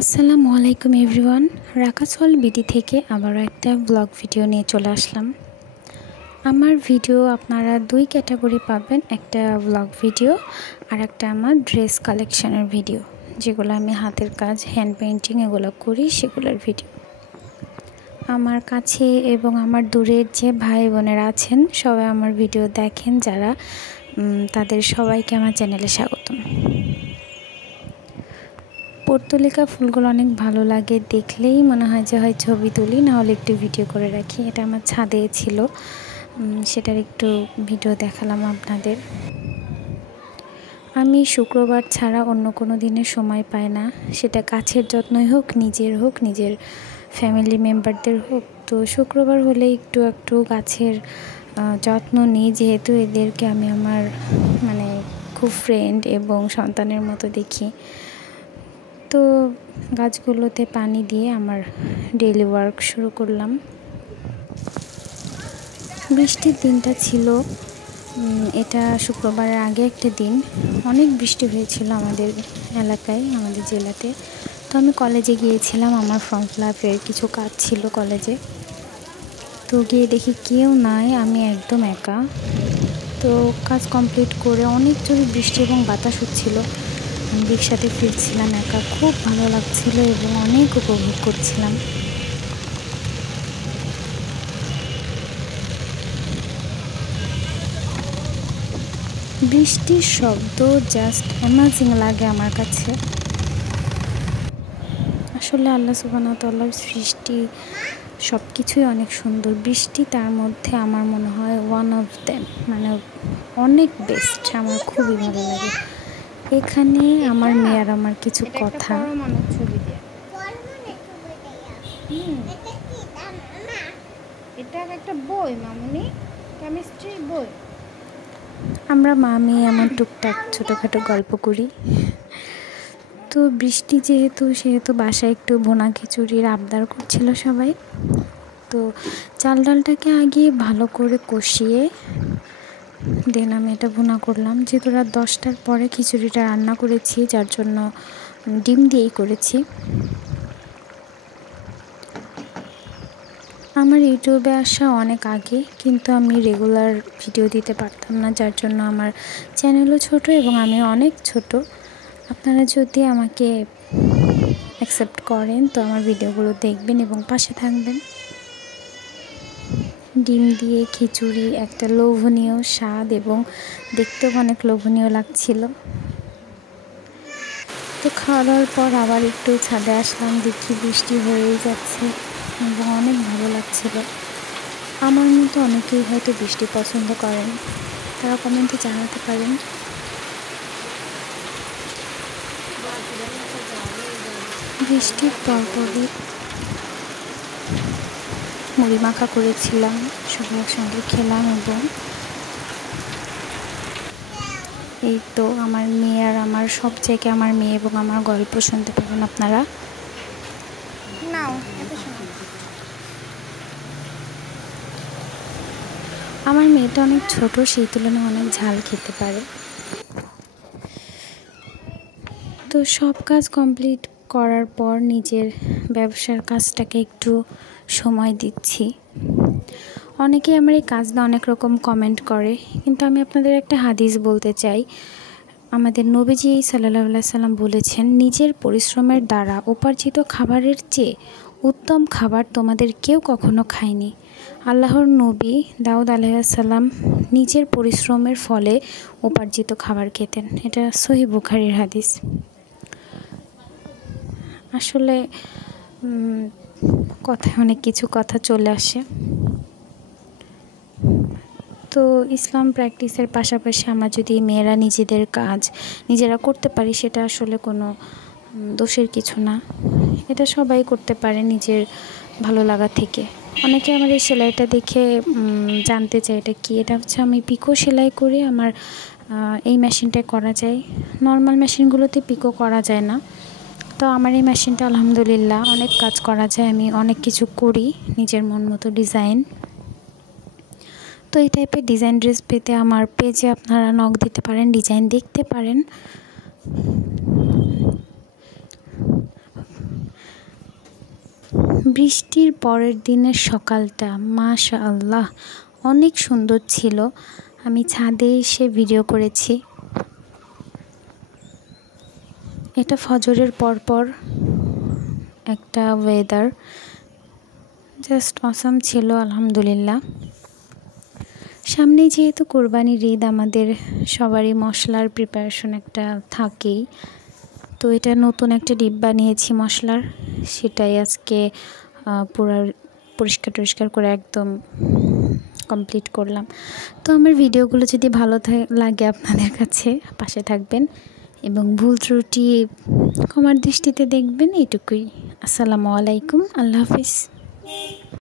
আসসালামু আলাইকুম everyone. রাকাসওয়াল BD থেকে আবারও একটা ব্লগ ভিডিও নিয়ে চলে আসলাম। আমার ভিডিও আপনারা দুই ক্যাটাগরি পাবেন, একটা ব্লগ ভিডিও আর একটা আমার ড্রেস কালেকশনের ভিডিও, যেগুলো আমি হাতের কাজ হ্যান্ড পেইন্টিং এগুলো করি সেগুলোর ভিডিও। আমার কাছে এবং আমার দূরের যে ভাই বোনেরা আছেন সবাই আমার ভিডিও দেখেন যারা, তাদের সবাইকে আমার চ্যানেলে স্বাগতম। পর্তুলিকা ফুলগুলো অনেক ভালো লাগে, দেখলেই মনে হয় যে হয় ছবি তুলি, না হলে একটু ভিডিও করে রাখি। এটা আমার ছাদে ছিল, সেটার একটু ভিডিও দেখালাম আপনাদের। আমি শুক্রবার ছাড়া অন্য কোনো দিনে সময় পাই না, সেটা গাছের যত্নই হোক, নিজের ফ্যামিলি মেম্বারদের হোক। তো শুক্রবার হলে একটু গাছের যত্ন নিই, যেহেতু এদেরকে আমি আমার খুব ফ্রেন্ড এবং সন্তানের মতো দেখি। তো গাছগুলোতে পানি দিয়ে আমার ডেইলি ওয়ার্ক শুরু করলাম। বৃষ্টির দিনটা ছিল, এটা শুক্রবারের আগে একটা দিন। অনেক বৃষ্টি হয়েছিল আমাদের এলাকায়, আমাদের জেলাতে। তো আমি কলেজে গিয়েছিলাম, আমার ফর্ম ফিল আপের কিছু কাজ ছিল কলেজে। তো গিয়ে দেখি কেউ নাই, আমি একদম একা। তো কাজ কমপ্লিট করে অনেক জোরে বৃষ্টি এবং বাতাস হচ্ছিল। আমি রিক্সাতে ফিরছিলাম একা, খুব ভালো লাগছিল এবং অনেক উপভোগ করছিলাম। বৃষ্টির শব্দ জাস্ট অ্যামেজিং লাগে আমার কাছে। আসলে আল্লাহ সুবহানাহু ওয়া তাআলার সৃষ্টি সব কিছুই অনেক সুন্দর। বৃষ্টি তার মধ্যে আমার মনে হয় ওয়ান অফ দ্যাম, অনেক বেস্ট, আমার খুবই ভালো লাগে। এখানে আমার মেয়ের আমার কিছু কথা। এটা একটা বই মামুনি, কেমিস্ট্রির বই। আমরা মামি এমন টুকটাক ছোটোখাটো গল্প করি। তো বৃষ্টি সেহেতু বাসায় একটু ভুনা খিচুড়ির আবদার করছিল সবাই। তো চাল ডালটাকে আগে ভালো করে কষিয়ে দেন আমি এটা ভুনা করলাম। যেহেতু রাত 10টার পরে খিচুড়িটা রান্না করেছি, যার জন্য ডিম দিয়েই করেছি। আমার ইউটিউবে আসা অনেক আগে, কিন্তু আমি রেগুলার ভিডিও দিতে পারতাম না, যার জন্য আমার চ্যানেলও ছোট এবং আমি অনেক ছোট। আপনারা যদি আমাকে অ্যাকসেপ্ট করেন তো আমার ভিডিওগুলো দেখবেন এবং পাশে থাকবেন। ডিম দিয়ে খিচুড়ি একটা লোভনীয় স্বাদ এবং দেখতেও অনেক লোভনীয় লাগছিল। তো খাওয়া দাওয়ার পর আবার একটু ছাদে আসলাম, দেখি বৃষ্টি হয়েই যাচ্ছে এবং অনেক ভালো লাগছিল। আমার মতো অনেকেই হয়তো বৃষ্টি পছন্দ করেন, তারা কমেন্টে জানাতে পারেন। বৃষ্টির পরপরই মুড়ি মাখা করেছিলাম, সবাই একসঙ্গে খেলাম। এবং এই তো আমার মেয়ে আর আমার, সব জায়গায় আমার মেয়ে এবং আমার গল্প শুনতে পাবেন আপনারা। আমার মেয়েটা অনেক ছোট, সেই তুলনায় অনেক ঝাল খেতে পারে। তো সব কাজ কমপ্লিট করার পর নিজের ব্যবসার কাজটাকে একটু সময় দিচ্ছি। অনেকেই আমার এই কাজটা অনেক রকম কমেন্ট করে, কিন্তু আমি আপনাদের একটা হাদিস বলতে চাই। আমাদের নবীজি সাল্লাল্লাহু আলাইহি সাল্লাম বলেছেন, নিজের পরিশ্রমের দ্বারা উপার্জিত খাবারের চেয়ে উত্তম খাবার তোমাদের কেউ কখনো খায়নি। আল্লাহর নবী দাউদ আলাইহিস সালাম নিজের পরিশ্রমের ফলে উপার্জিত খাবার খেতেন। এটা সহিহ বুখারীর হাদিস। আসলে কথায় অনেক কিছু কথা চলে আসে। তো ইসলাম প্র্যাকটিসের পাশাপাশি আমরা যদি মেয়েরা নিজেদের কাজ নিজেরা করতে পারি, সেটা আসলে কোনো দোষের কিছু না। এটা সবাই করতে পারে নিজের ভালো লাগা থেকে। অনেকে আমার এই সেলাইটা দেখে জানতে চায় এটা কি। এটা হচ্ছে আমি পিকো সেলাই করি। আমার এই মেশিনটায় করা যায়, নর্মাল মেশিনগুলোতে পিকো করা যায় না। তো আমার এই মেশিনটা আলহামদুলিল্লাহ অনেক কাজ করা যায়, আমি অনেক কিছু করি নিজের মন মতো ডিজাইন। তো এই টাইপের ডিজাইন ড্রেস পেতে আমার পেজে আপনারা নক দিতে পারেন, ডিজাইন দেখতে পারেন। বৃষ্টির পরের দিনের সকালটা মাশাআল্লাহ অনেক সুন্দর ছিল। আমি ছাদে এসে ভিডিও করেছি। এটা ফজরের পরপর একটা ওয়েদার, জাস্ট অসাম ছিল আলহামদুলিল্লাহ। সামনেই যেহেতু কোরবানির ঈদ, আমাদের সবারই মশলার প্রিপারেশন একটা থাকেই। তো এটা নতুন একটা ডিব্বা নিয়েছি মশলার, সেটাই আজকে পুরো পরিষ্কার করে একদম কমপ্লিট করলাম। তো আমার ভিডিওগুলো যদি ভালো লাগে আপনাদের কাছে, পাশে থাকবেন এবং ভুল ত্রুটি ক্ষমার দৃষ্টিতে দেখবেন, এটুকুই। আসসালামু আলাইকুম, আল্লাহ হাফিজ।